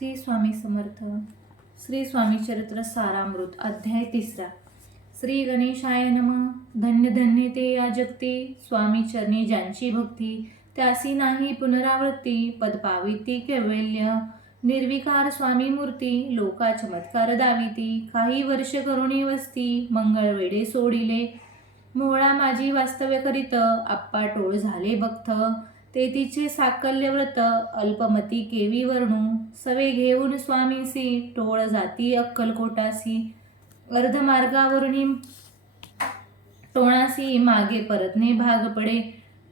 श्री स्वामी समर्थ. श्री स्वामी चरित्र सारामृत अध्याय 3. श्री गणेशाय नमः. धन्य धन्य ते या जगती, स्वामी चरणी ज्यांची भक्ती, त्यासी नाही पुनरावृत्ती. पद पाविती कैवल्य, निर्विकार स्वामी मूर्ती. लोका चमत्कार दाविती, काही वर्ष करुणी वस्ती. मंगळ वेडे सोडिले, मोहळा माझी वास्तव्य करीत. आप्पा टोळ झाले भक्त, ते तिचे साकल्य व्रत. अल्पमती केवी वर्णू, सवे घेऊन स्वामीसी. टोळ जाती अक्कलकोटासी, अर्धमार्गावरुनी टोळासी. मागे परतणे भाग पडे,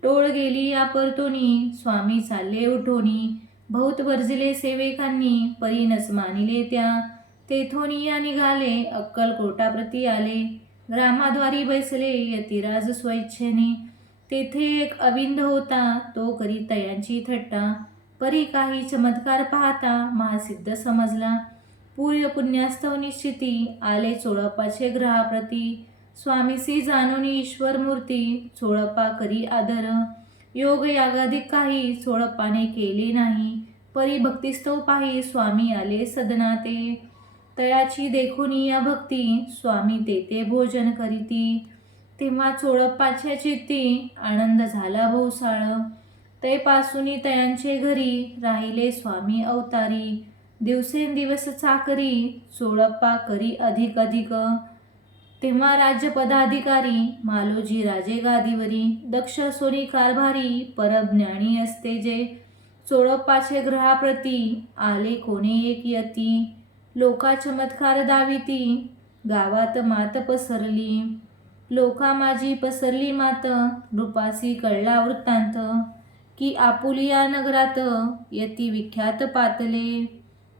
टोळ गेली या परतोनी. स्वामी चालले उठोनी, बहुत वर्जले सेवेकांनी. परीनस मानिले त्या, तेथोनी या निघाले. अक्कलकोटाप्रती आले, ग्रामाद्वारी बैसले. यतिराज स्वइच्छेने, तेथे एक अविंद होता. तो करी तयांची थट्टा, परी काही चमत्कार पाहता. महासिद्ध समजला, पूर्य पुण्यास्तव निश्चिती. आले चोळप्पाचे ग्रहाप्रती, स्वामीसी जाणोनी ईश्वर मूर्ती. चोळप्पा करी आदर, योग यागाधिक काही. चोळप्पाने केले नाही, परी भक्तिस्तव पाही. स्वामी आले सदनाते, तयाची देखुनी या भक्ती. स्वामी तेथे भोजन करीती, तेव्हा चोळप्पाच्या चित्ती. आनंद झाला बहुसाळ, तैपासुनी तयांचे घरी. राहिले स्वामी अवतारी, दिवसेंदिवस चाकरी. चोळप्पा करी अधिक अधिक, तेव्हा राज्यपदाधिकारी. मालोजी राजे गादीवरी, दक्ष सोनी कारभारी. परज्ञानी असते जे, चोळप्पाचे ग्रहाप्रती. आले कोणे एक यती, लोका चमत्कार दाविती. गावात मात पसरली, लोका माझी पसरली मात. नृपासी कळला वृत्तांत, की आपुलिया नगरात. यती विख्यात पातले,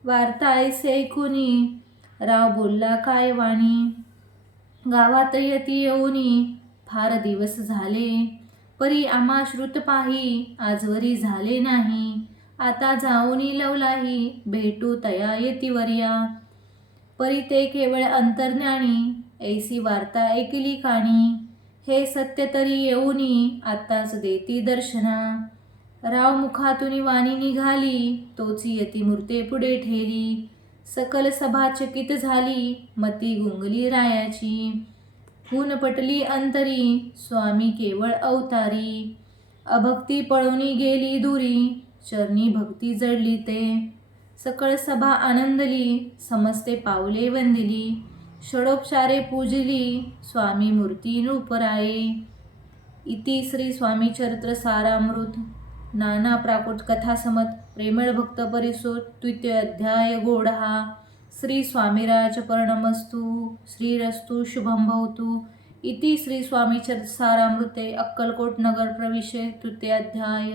वार्ता ऐसे ऐकुनी. राव बोलला काय वाणी, गावात यती येऊनी. फार दिवस झाले, परी आम्हा श्रुत पाही. आजवरी झाले नाही, आता जाऊनी लवलाही. भेटू तया यतीवर्या, परी ते केवळ अंतर्ज्ञानी. ऐसी वार्ता ऐकली कानी, हे सत्य तरी येऊनी. आत्ताच देती दर्शना, राव मुखातून वाणी निघाली. तोची यतिमूर्ते पुढे ठेली, सकल सभा चकित झाली. मती गुंगली रायाची, हून पटली अंतरी. स्वामी केवळ अवतारी, अभक्ती पळूनी गेली दुरी. चरणी भक्ती जडली ते, सकळ सभा आनंदली. समस्ते पावले वंदिली, षडोपचारे पूजली. स्वामी मूर्ती नृपराये. इति श्री स्वामी चरित्र सारामृत. नाना प्राकृत कथासमत प्रेमळ भक्त परिसोत द्वितीय अध्याय गोडहा. श्री स्वामीराज पर्णमस्तु. श्रीरस्तु शुभं भवतु. इति श्री स्वामी चरित्र सारामृते. अक्कलकोट नगर प्रविशे तृतीय अध्याय.